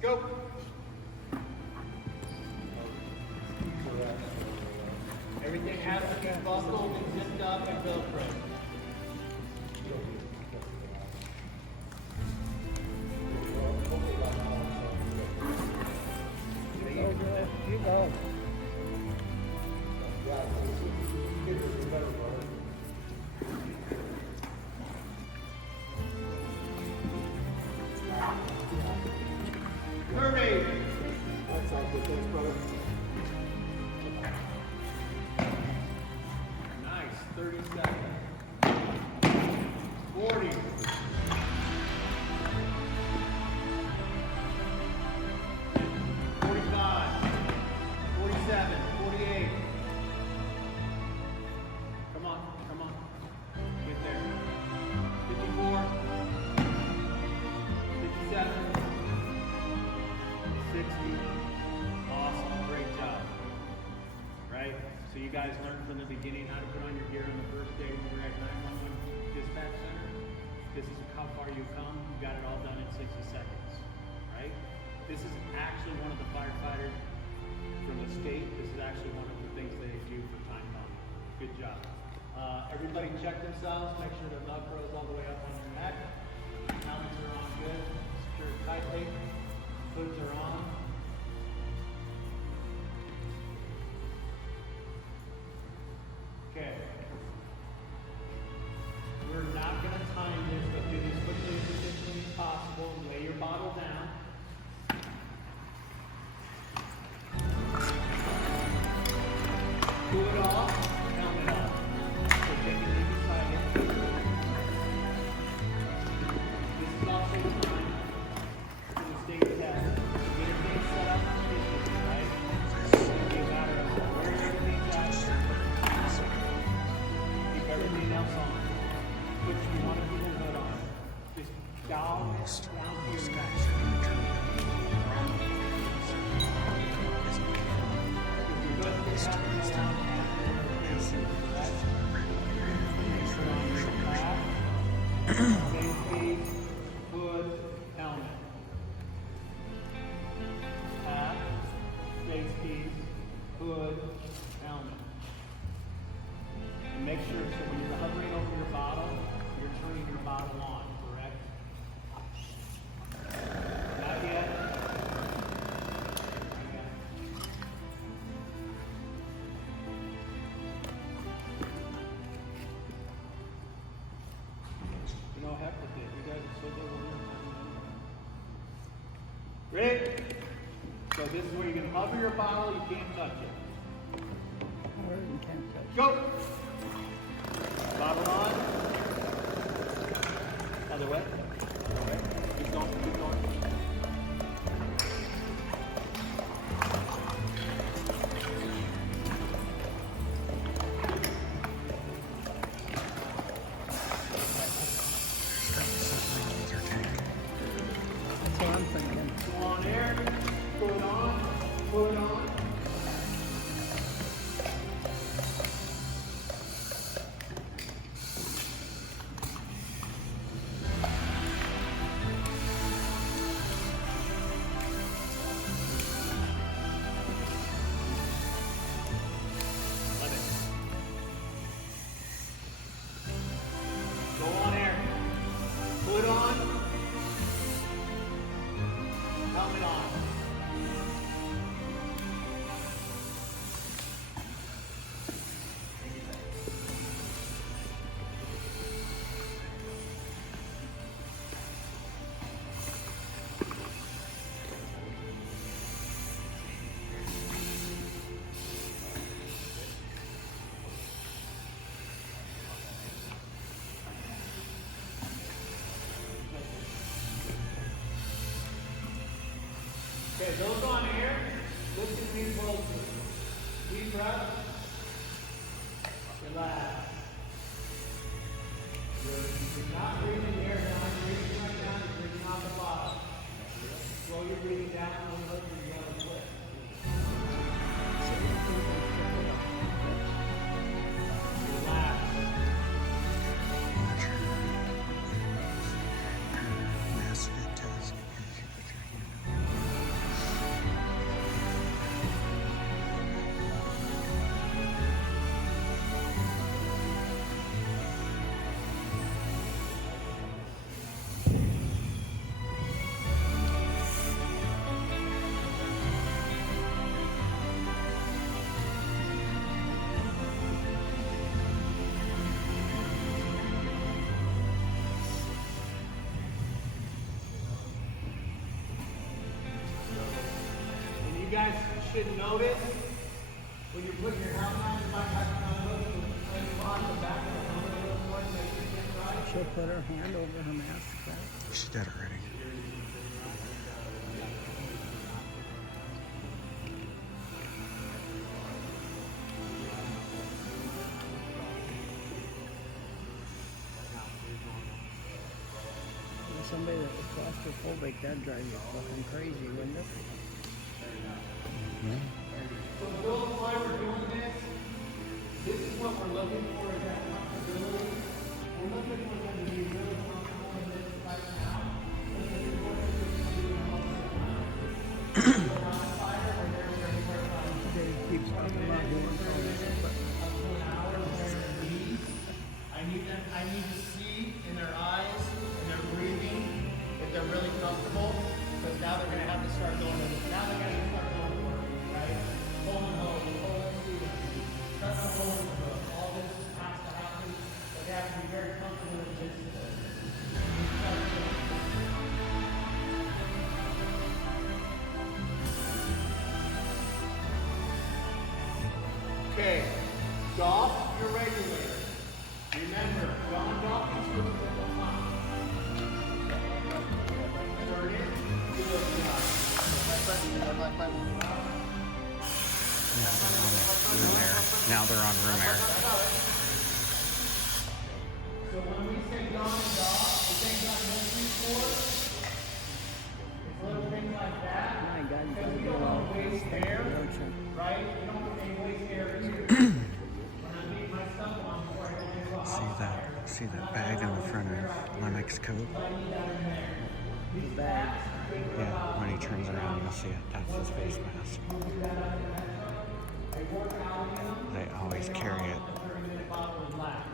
Go. Everything has to be buckled and zipped up and Velcro. You go. Hurry! That sounds good. Thanks, brother. Nice. 30 seconds. 40. 45. 47. 48. Come on. Come on. Get there. 54. 57. 60. Awesome. Great job. Right? So you guys learned from the beginning how to put on your gear on the first day when we were at 911 Dispatch Center. This is how far you've come. You got it all done in 60 seconds. Right? This is actually one of the firefighters from the state. This is actually one of the things they do for time bombing. Good job. Everybody check themselves. Make sure the Velcro is all the way up on your neck. Helmets are on good. Secure tightly. Hoods are on. Okay. We're not going to time this, but do this quickly as efficiently as possible. Lay your bottle down. Cool it off. Helmet off. So take it in beside it. This is also time for the state test. Get everything set up efficiently, right? It's going to be a matter of where everything's at. Keep everything else on. Put you want to keep your hood on. Just down to your neck. Safety, hood, helmet. Hat, safety, hood, helmet. And make sure, so when you're hovering over your bottle, you're turning your bottle on, correct? Not yet. Not yet. You know, heck with it. You guys are so good. Ready? So this is where you can hover your bottle, you can't touch it. You can't touch. Go! Bottle on. Other way. Other way. Keep going, keep going. That's what I'm thinking. Go on air. Pull it on. Pull it on. Let it. Go on air. Pull it on. Helmet on. Okay, those on air, listen to me closely. Deep breath. Relax. You're not breathing air down. You're breathing right down. You're breathing off the bottom. Slow your breathing down a little bit so you have a split. Relax. you guys should notice when you're putting your helmet on, you might have to look and on the back of the helmet a little more to make sure it gets right. She'll put her hand over her mask. Right? She did already. Somebody that was claustrophobic, that'd drive you fucking crazy, wouldn't it? So Bill, why we're doing this is what we're looking for is that comfortability. We're looking for them to be really comfortable in this right now. Because they're going to be on fire or they're very terrified. They keep talking about doing something, but Up to an hour of their knees. I need to see in their eyes and their breathing if they're really comfortable. Because now they're going to have to start going to work, right? Pulling hose, pulling steel, cutting a hole in the hook. All this has to happen, but they have to be very comfortable in this. Okay, golf, your regulator. Remember, John Dawkins was at the top. Turn it, good job. Now they're on room air. So when we say John and Doc, the things I'm looking for, it's little things like that. my God, you Because gotta we get don't all want to waste air, don't you? right? We don't want any waste air here. When I meet my son on before I go into a house, See that bag on the front of Lennox's coat? The bag. Yeah, when he turns around, you'll see it. That's his face mask. They always carry it. 30-minute bottle would last.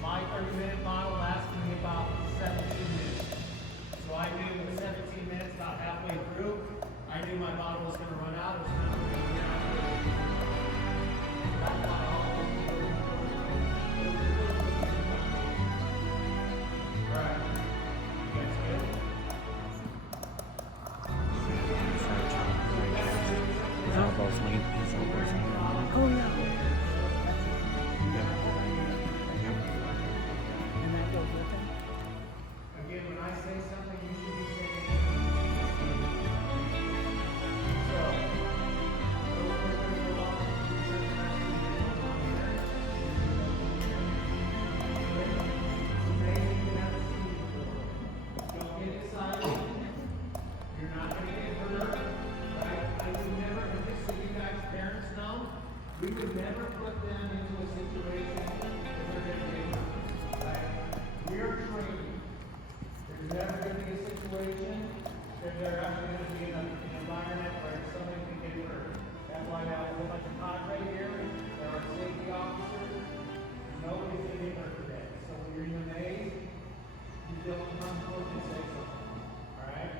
My 30-minute bottle lasts me about 17 minutes. So I knew in 17 minutes, about halfway through, I knew my bottle was going to run out. It was time for me to get out of it. That's why all of them. All right. You guys good? His elbows lean. His elbows lean. Oh, yeah. Yep. And that goes with it? Again, when I say something, you should be saying. So, don't get excited. You're not going to get hurt. Right? I would never, and just so you guys parents know, we would never put them into a situation that they're going to get hurt. Right? We are trained. There's never going to be a situation that they're actually going to be in an environment where somebody can get hurt. That's why I have a whole bunch of cadre here. There are safety officers. Nobody's going to get hurt today. So when you're in the maze, you feel uncomfortable, you say something. Alright?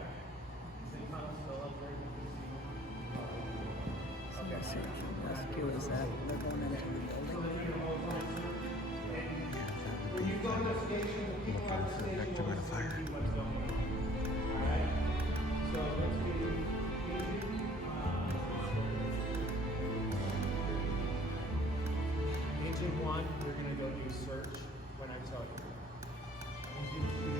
Say something still up there. Okay. Rescue is that they're going into the building. When you go to the station, the people at the station Victim will of the fire. see what's going on. Alright? So let's be easy. Engine 1, we're going to go do search when I tell you. Engine 2,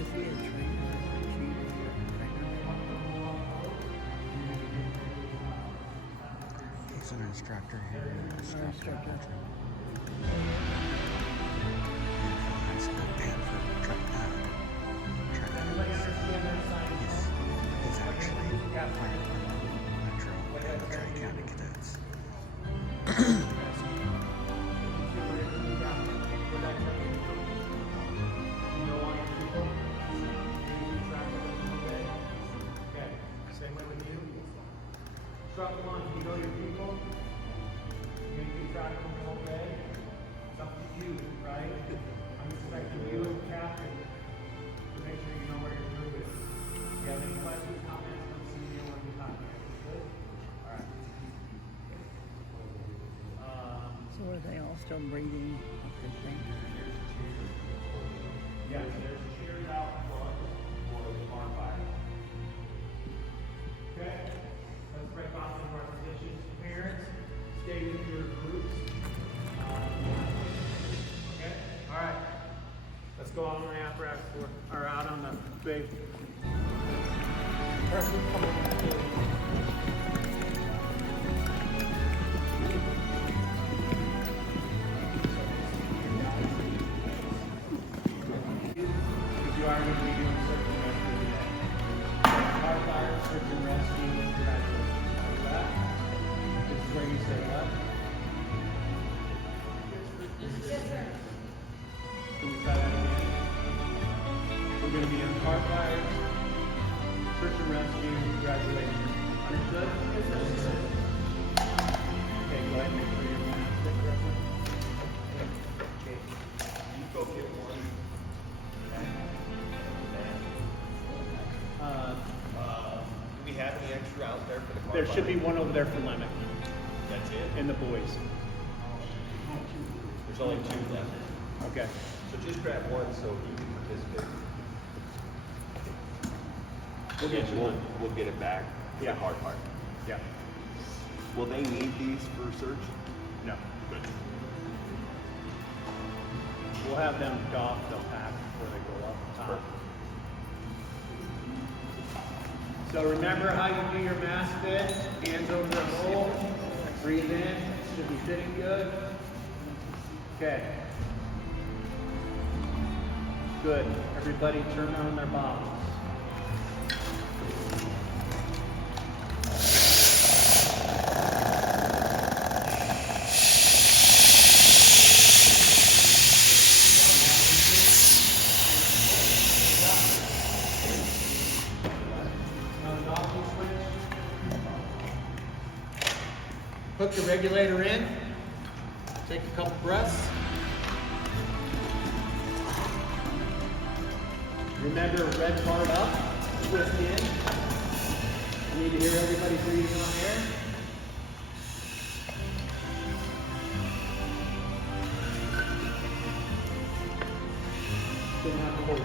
Is he a trainer? Chief or trainer? He's an instructor here. Instructor. High school and for track. everybody understand their science? He's actually playing for Metro and the Tri-County Cadets. Same way with you. Truck 1, you know your people. You keep track of them the whole day. It's up to you, right? I'm expecting you as a captain to make sure you know where your group is. If you have any questions, comments, come see me when we talk. Good? All right. So are they all still breathing up the thing? Yes, there's chairs out front for the par 5. Okay, let's break off into our positions. Parents, stay with your groups. Okay, all right. Let's go out on the apparatus floor, or out on the big. Person coming back to because you are going to be doing search and rescue today. Car fire, search and rescue, congratulations. Remember that? This is where you say what? Yes, sir. Can we try that again? We're going to be in car fire, search and rescue, congratulations. Understood? Understood. Okay, go ahead and make sure your mask is correctly. Okay. You go get one. Do we have any extra out there for the car? There should be one over there for Lemon That's it? and the boys. There's only 2 left. Okay. So just grab one so he can participate. We'll get you one. We'll get it back. Yeah. The hard part. Yeah. Will they need these for search? No. Good. We'll have them doff, they'll pack before they go up top. So remember how you do your mask fit. Hands over the hole. Breathe in. Should be fitting good. Okay. Good. Everybody turn on their bottles. Hook the regulator in. Take a couple breaths. Remember, red part up, twist in. I need to hear everybody breathing on air. Don't have to hold it.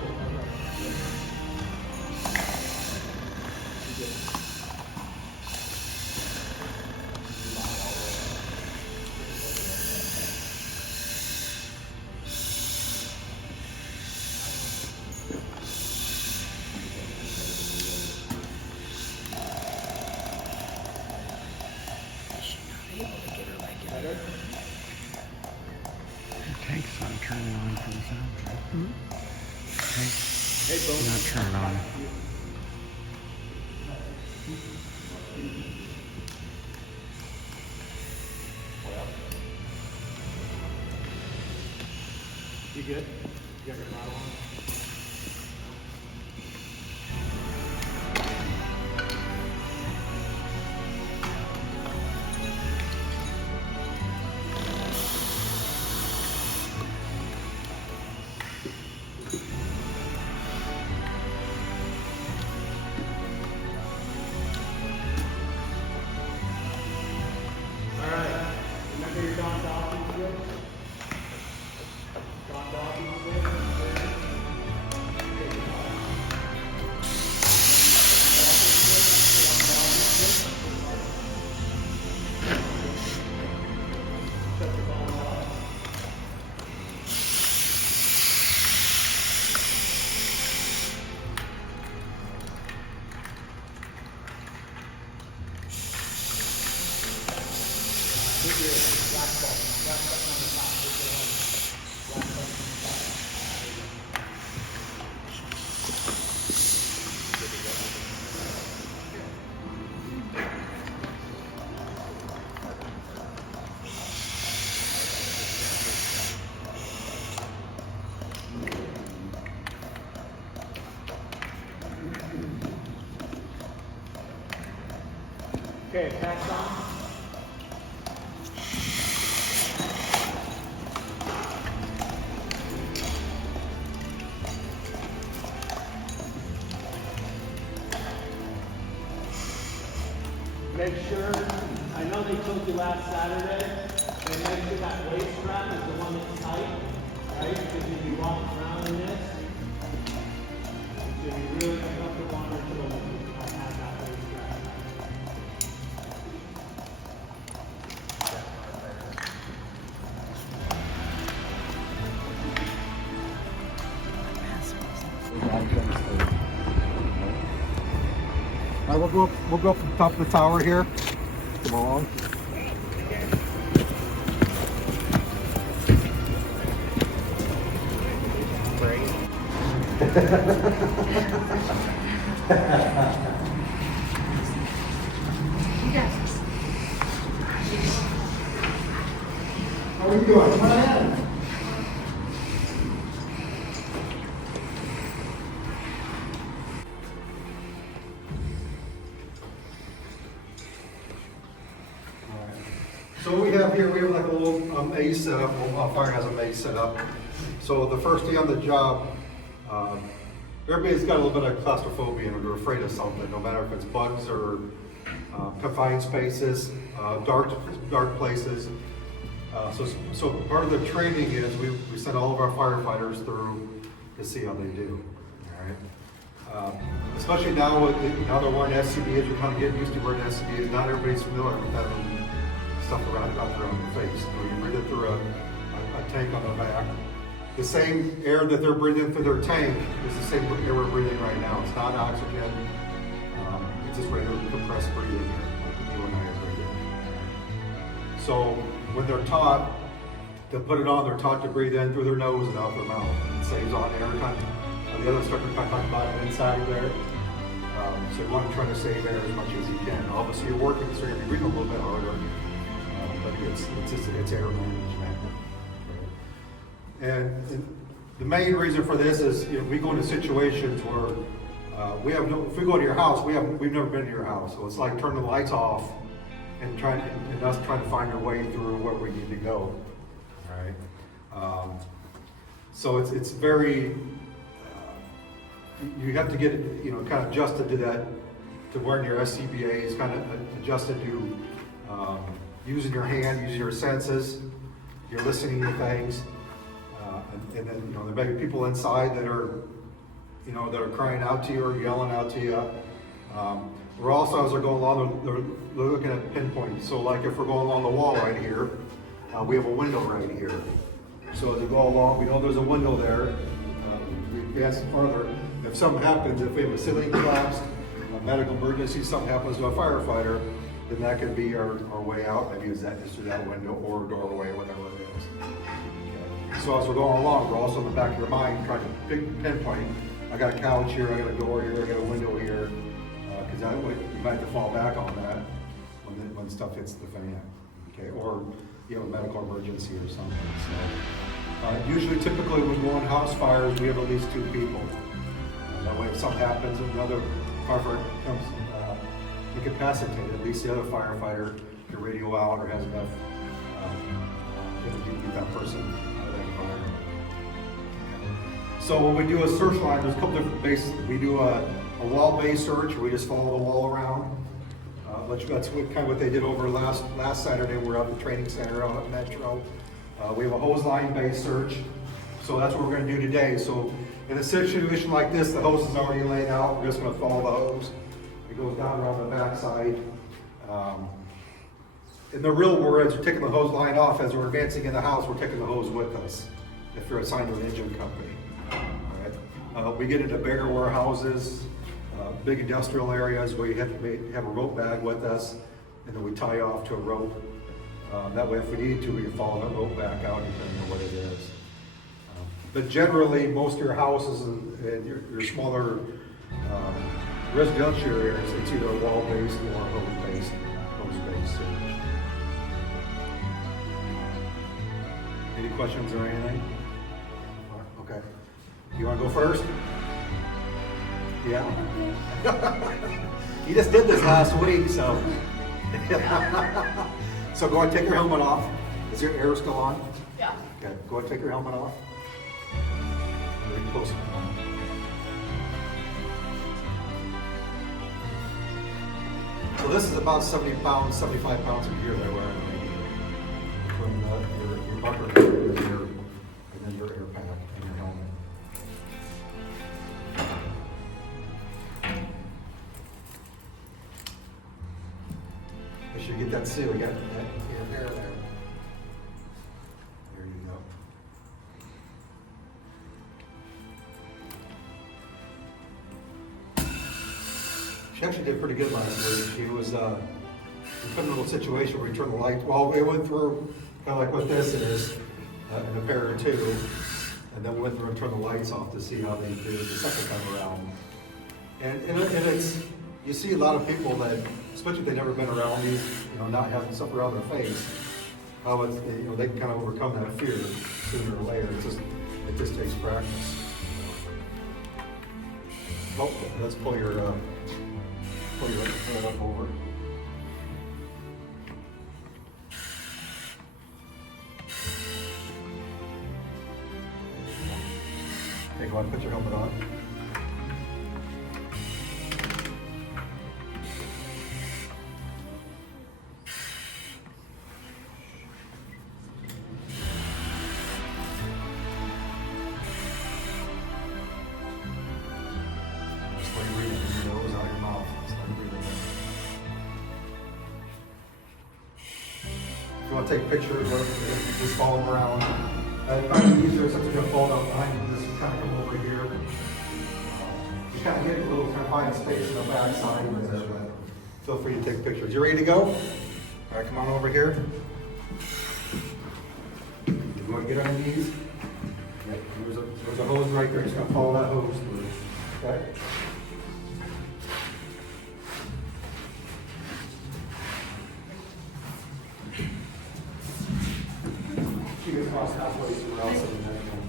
Tank's not turning on for the sound. Hey, Tank's not turning on. You good? You got your bottle on? Alright, remember your Don Dawkins switch? Don Dawkins switch? Okay, shut your ball off. Put your black button on the top. Put your black button on the top. Okay, pass on. Make sure, I know they told you last Saturday, and make sure that waist strap is the one that's tight, right? Because if you walk around in this, it's going to be really uncomfortable. All right, we'll go up to the top of the tower here. Come along. How are you doing? Come on in. So what we have here, we have like a little maze set up. Omaha Fire has a maze set up. So the first day on the job, everybody's got a little bit of claustrophobia and they're afraid of something, no matter if it's bugs or confined spaces, dark places. So part of the training is we send all of our firefighters through to see how they do. All right. Especially now they're wearing SCBAs, we're kind of getting used to wearing SCBAs. Not everybody's familiar with that stuff around their face. You breathe it through a tank on the back. The same air that they're breathing through their tank is the same air we're breathing right now. It's not oxygen. It's just regular compressed breathing here, like you and I are breathing. So when they're taught to put it on, they're taught to breathe in through their nose and out their mouth. It saves on air time. The other instructor talked about it inside there. So you want to try to save air as much as you can. Obviously you're working, so you're going to be breathing a little bit harder. But it's air management. And the main reason for this is we go into situations where if we go to your house, we've never been to your house. So it's like turning the lights off and us trying to find our way through where we need to go. All right. So it's very, you have to get kind of adjusted to that, to wearing your SCBAs, kind of adjusted to using your hand, using your senses, you're listening to things, and then there may be people inside that are crying out to you or yelling out to you. We're also, as they're going along, they're looking at pinpoints. So like if we're going along the wall right here, we have a window right here. So as we go along, we know there's a window there. We advance further. If something happens, if we have a ceiling collapse, a medical emergency, something happens to a firefighter, then that could be our way out. Maybe it's through that window or doorway, whatever it is. Okay. So as we're going along, we're also in the back of your mind trying to pinpoint. I got a couch here, I got a door here, I got a window here, because that way you might have to fall back on that when stuff hits the fan. Okay, or you have a medical emergency or something. So usually, typically, when we're on house fires, we have at least 2 people. That way, if something happens, another firefighter becomes incapacitated, at least the other firefighter can radio out or has enough energy to get that person out of that fire. So when we do a search line, there's a couple different bases. We do a wall-based search, where we just follow the wall around. That's kind of what they did over last Saturday. We're out at the training center out at Metro. We have a hose line-based search. So that's what we're going to do today. So in a situation like this, the hose is already laid out. We're just going to follow the hose. It goes down around the backside. In the real world, we're taking the hose line off. As we're advancing in the house, we're taking the hose with us if you're assigned to an engine company. All right. We get into bigger warehouses, big industrial areas where you have to have a rope bag with us, and then we tie off to a rope. That way, if we need to, we can follow that rope back out depending on what it is. But generally, most of your houses and your smaller residential areas, it's either wall-based or hose-based search. Any questions or anything? Okay. You want to go first? Yeah. You just did this last week, so. So go ahead and take your helmet off. Is your air still on? Yeah. Okay. Go ahead and take your helmet off. Very close. So this is about 70 pounds, 75 pounds of gear that we're wearing. Between your buckler and then your air pack and your helmet. Make sure you get that seal. You got that air there. There you go. She actually did pretty good last week. She was, we put in a little situation where we turned the light, well, it went through, kind of like what this is, in a pair or two. And then we went through and turned the lights off to see how they did the second time around. And it's, you see a lot of people that, especially if they've never been around these, not having stuff around their face, how it's, they can kind of overcome that fear sooner or later. It just takes practice. Oh, let's pull your hood up over. Okay, go ahead and put your helmet on. Just let you breathe in your nose, out your mouth. Just let you breathe in. If you want to take pictures, just follow them around. It might be easier since you're going to fall out behind you, just kind of come over here. Just kind of get a little, kind of find a space in the back side there, but feel free to take pictures. You ready to go? All right, come on over here. You want to get on your knees? Yeah, there's a hose right there. Just going to follow that hose through. Okay? You can cross halfway somewhere else in the next one.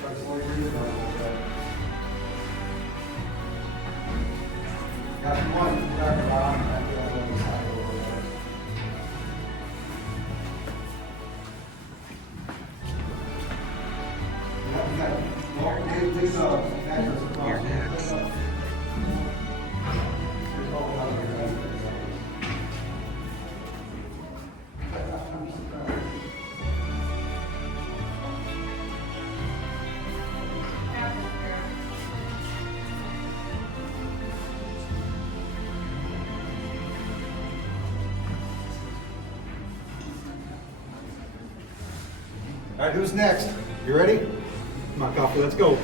Try to slowly breathe out a little bit. Got one back around and back to the other side a little bit. You're next. All right, who's next? You ready? Come on, Coffee, let's go.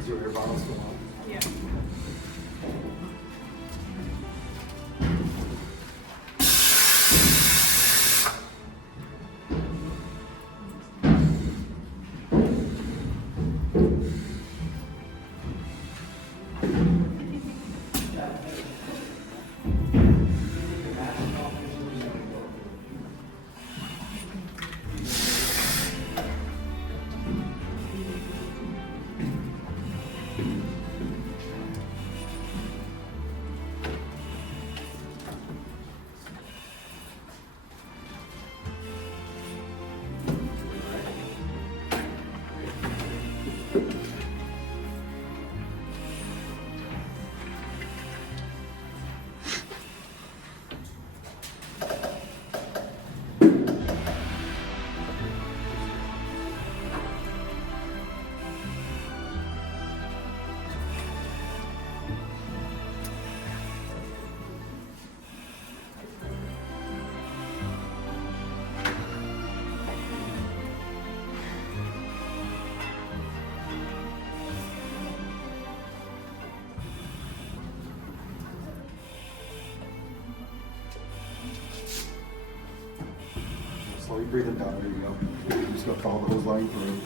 Is your air bottle still on? Yeah. Slowly breathing down. There you go. You're just gonna follow the hose line through.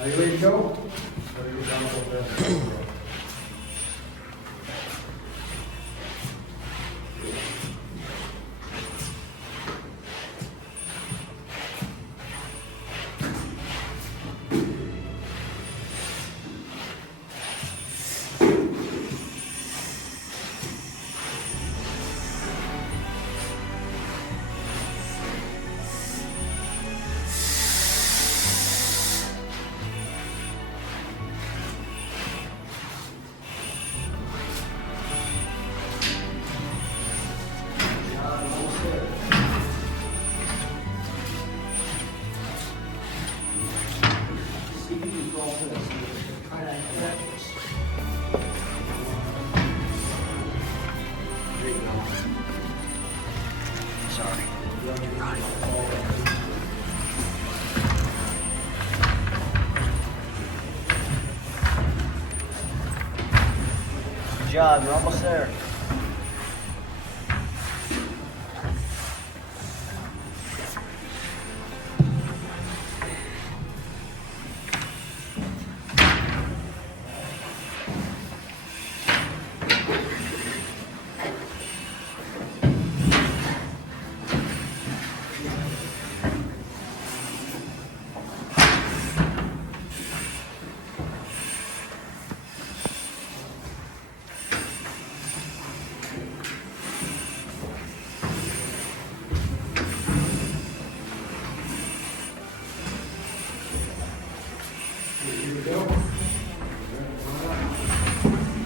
Are you ready to go? Or you down over there? Sorry. Good job, you're almost there.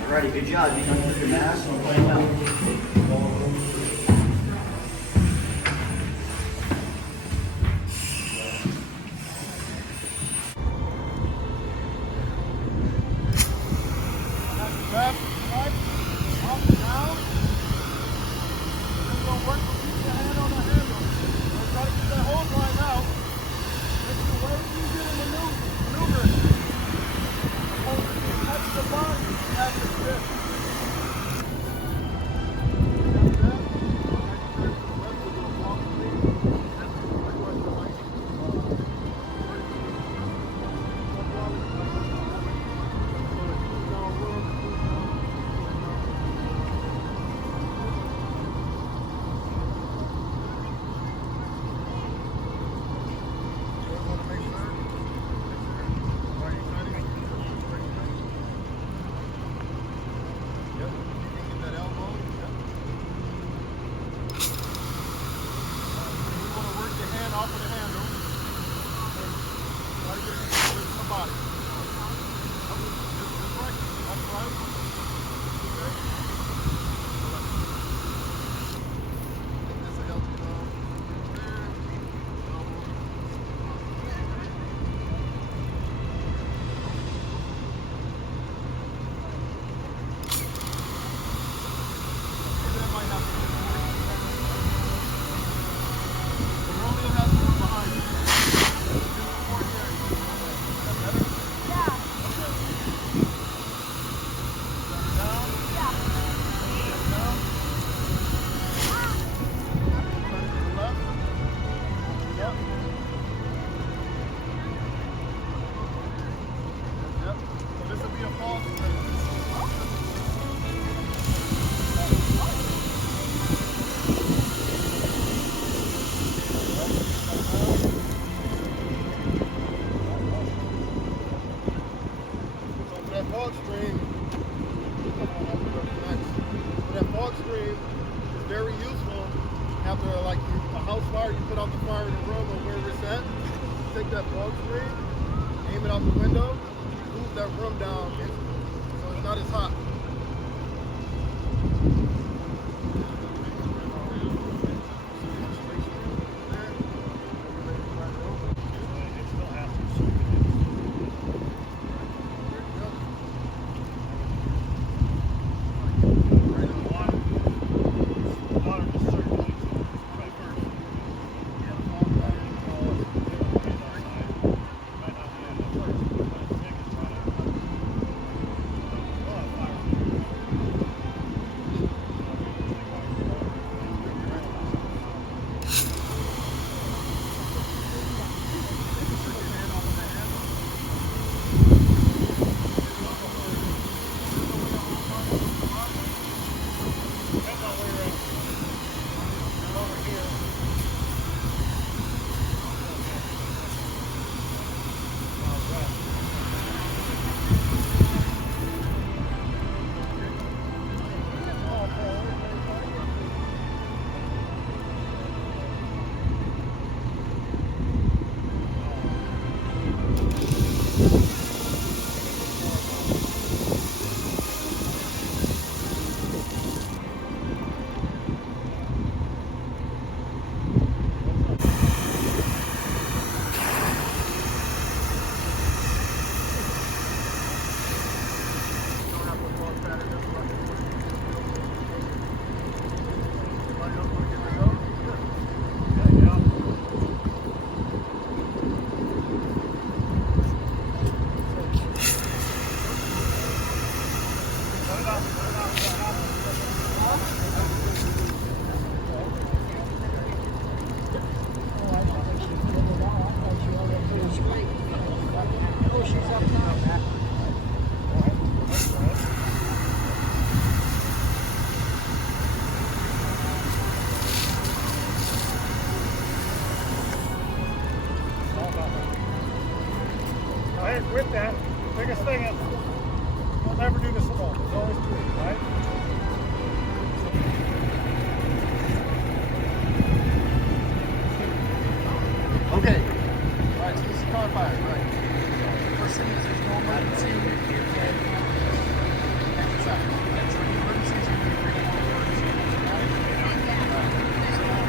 Alrighty, good job. You done with your mask and playing out. After like a house fire, you put out the fire in the room or wherever it's at. Take that fog screen, aim it out the window, move that room down so it's not as hot. Fire.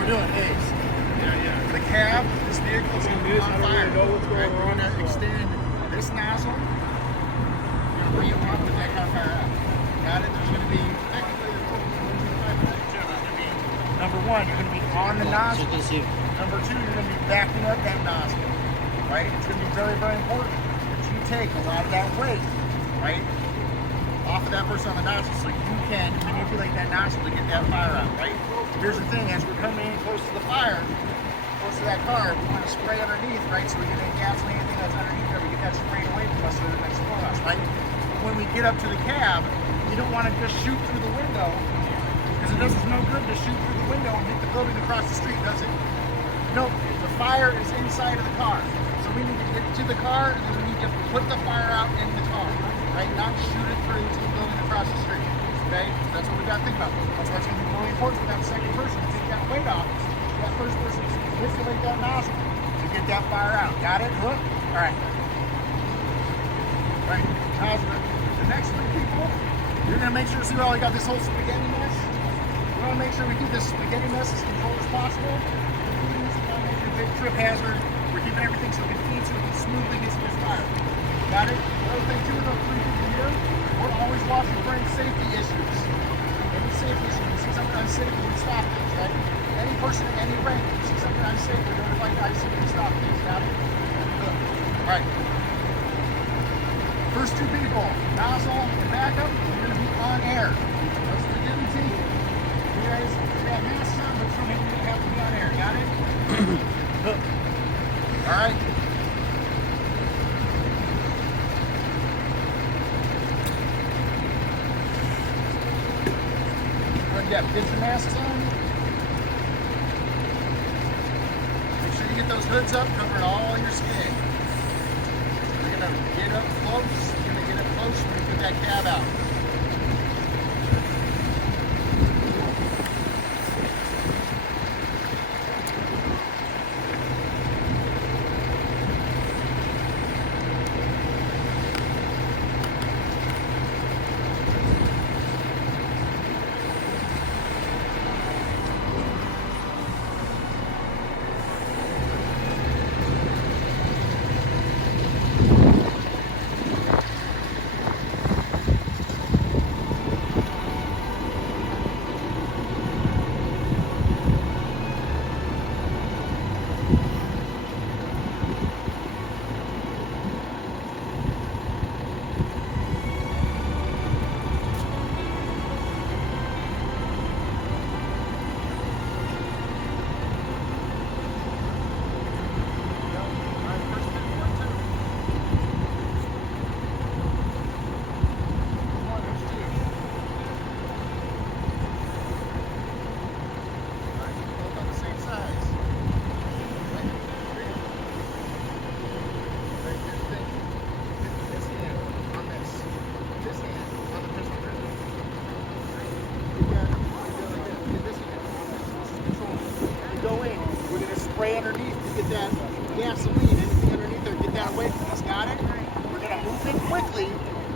we're doing A's. Yeah. The cab, this vehicle is going to be on I don't fire. really know what's going We're on, going to so- extend this nozzle. We're going to bring it up with that car fire out. Got it? There's going to be, technically, there's going to be, number one, you're going to be on the nozzle. Number two, you're going to be backing up that nozzle. Right? It's going to be very, very important that you take a lot of that weight, right, off of that person on the nozzle so you can manipulate that nozzle to get that fire out, right? Here's the thing, as we're coming in close to the fire, close to that car, we want to spray underneath, right? So we get any gasoline, anything that's underneath there, we get that sprayed away from us so that it doesn't explode us, right? When we get up to the cab, you don't want to just shoot through the window because it does us no good to shoot through the window and hit the building across the street, does it? No, the fire is inside of the car. So we need to get to the car and then we need to put the fire out in the car, right? Not shoot it through to the building across the street, okay? That's what we got to think about. That's why it's going to be really important for that second person to take that weight off. So that first person to manipulate that nozzle to get that fire out. Got it? Hook? All right. Right. Now, the next three people, you're going to make sure, see how I got this whole spaghetti mess? We want to make sure we keep this spaghetti mess as controlled as possible. Big trip hazard. We're keeping everything so we can feed so we can smoothly get to this fire. Got it? Another thing too, with those three people here, we're always watching for any safety issues. Any safety issues, we see something unsafe, we stop things, right? Any person at any rank, we see something unsafe, we notify the IC and stop things. Got it? Good. All right. First two people, nozzle and backup, you're going to be on air. That's what we didn't see. You guys have masks on, but some of you have to be on air. Got it? All right. Yeah, get your masks on. Make sure you get those hoods up, covering all your skin. You're gonna get up close. You're gonna get up close when you put that cab out. Spray underneath to get that gasoline, anything underneath there, get that away from us, got it? We're gonna move in quickly,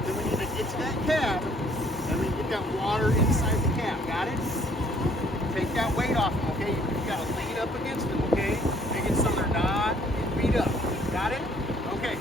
then we need to get to that cab, and we get that water inside the cab, got it? Take that weight off them, okay? You gotta lean up against them, okay? Make it so they're not getting beat up, got it? Okay.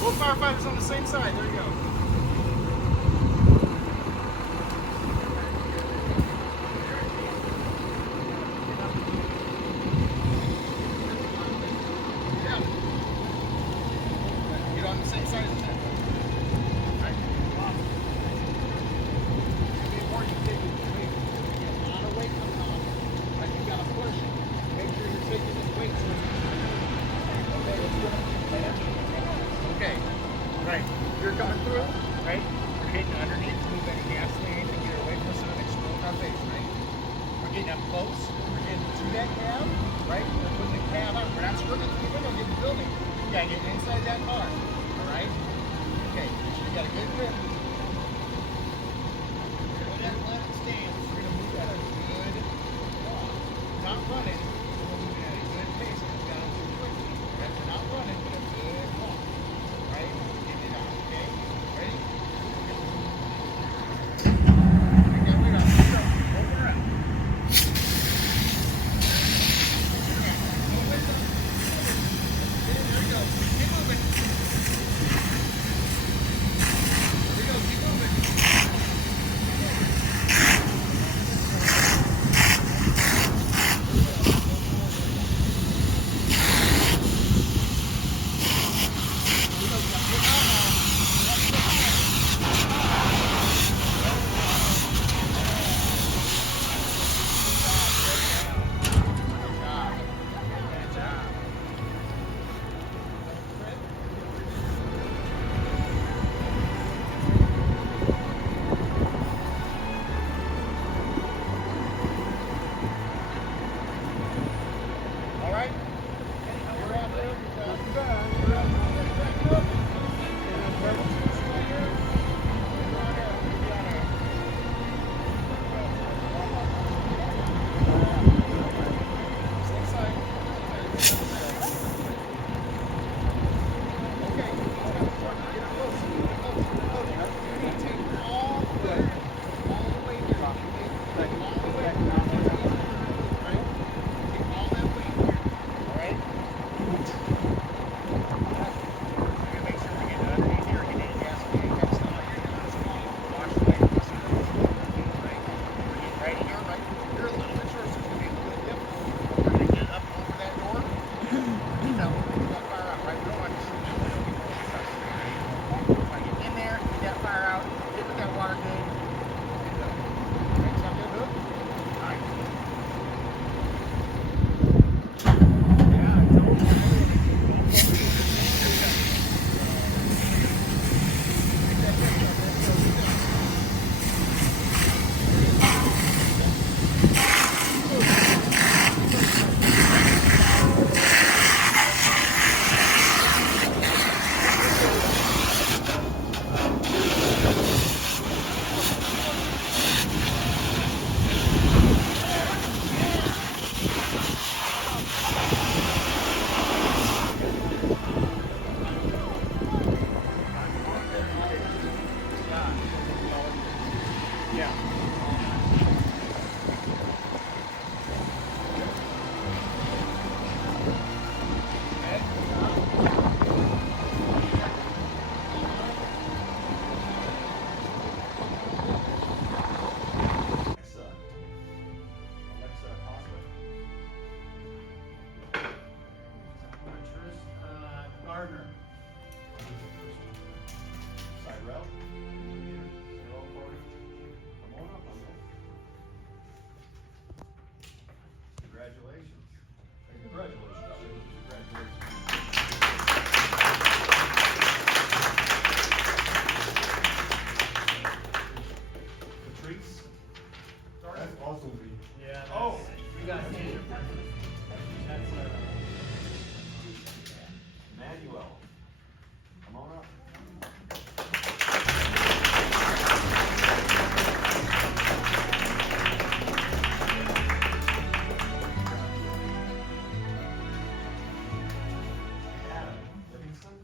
Both firefighters on the same side. There you go. Yeah. Get on the same side as the tent. Right. Before you take it, a lot of weight coming on. Right. You gotta push. Make sure you're taking this weight. Okay, let's do it. Okay, right. You're coming through, right? You're hitting underneath to move any gasoline to get away from us and explode our base, right? We're getting up close. We're getting to that cab, right? We're putting the cab out. We're not screwing through the window, getting the building. You gotta get inside that car, all right? Okay, make sure you got a good grip. We're gonna let it stand. We're gonna move at a good walk. Not running. We're moving at a good pace. It's down too quickly. Right? We're not running, but a good walk. Right? Get it out, okay? Ready? Bring that weight up. Open her up. There you go. Keep moving. There you go. Yeah. Gardner. Cyrell. Cyrell Carter. Come on up, Congratulations. Congratulations. Patrice. That's awesome. Yeah. Oh. We got him. That's Manuel. Come on up. Adam Livingston.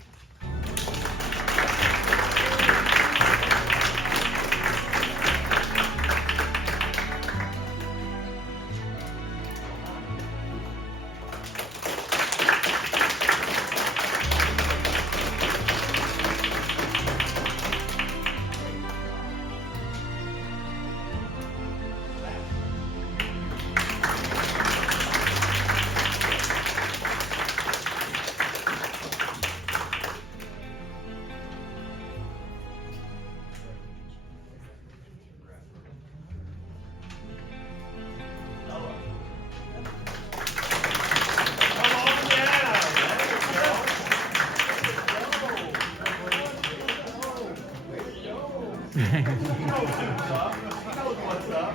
What's up?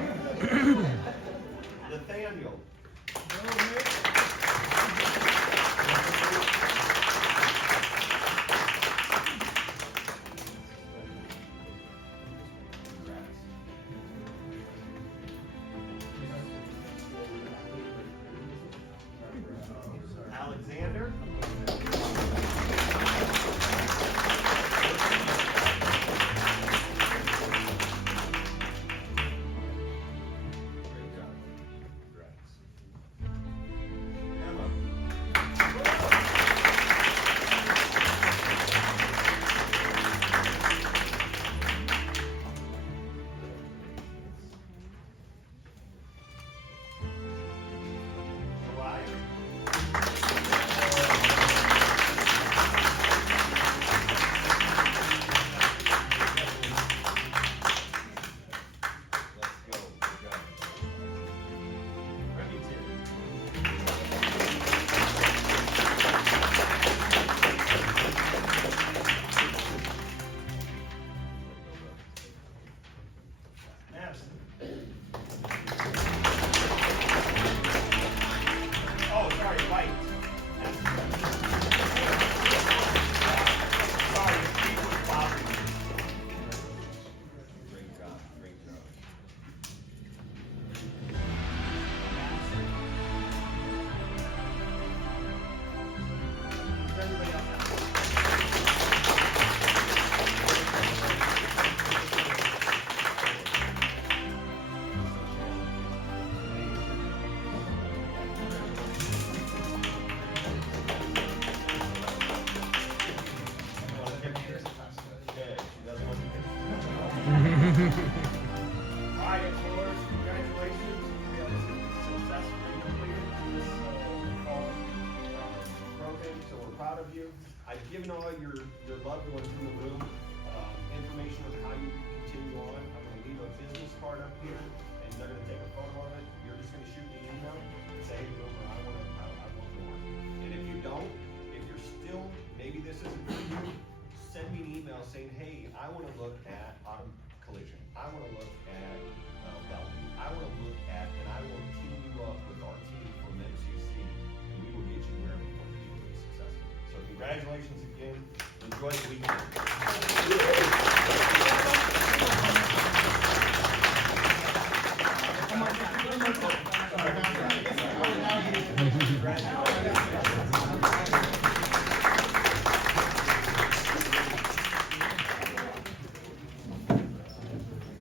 Nathaniel. Alexander. Oh, sorry, White. Sorry, the speed was bothering me. Great job, great job. everybody else. Alright, Explorers, congratulations. You have successfully completed this fall program, so we're proud of you. I've given all your loved ones in the room information on how you can continue on. I'm going to leave a business card up here, and they're going to take a photo of it. You're just going to shoot me an email and say, hey, Wilbur, I want more. And if you don't, if you're still, maybe this isn't for you, send me an email saying, hey, I want to look at auto collision. I want to look at welding. I want to look at, and I will team you up with our team from MCC, and we will get you wherever you want to be to be successful. So congratulations again. Enjoy the weekend.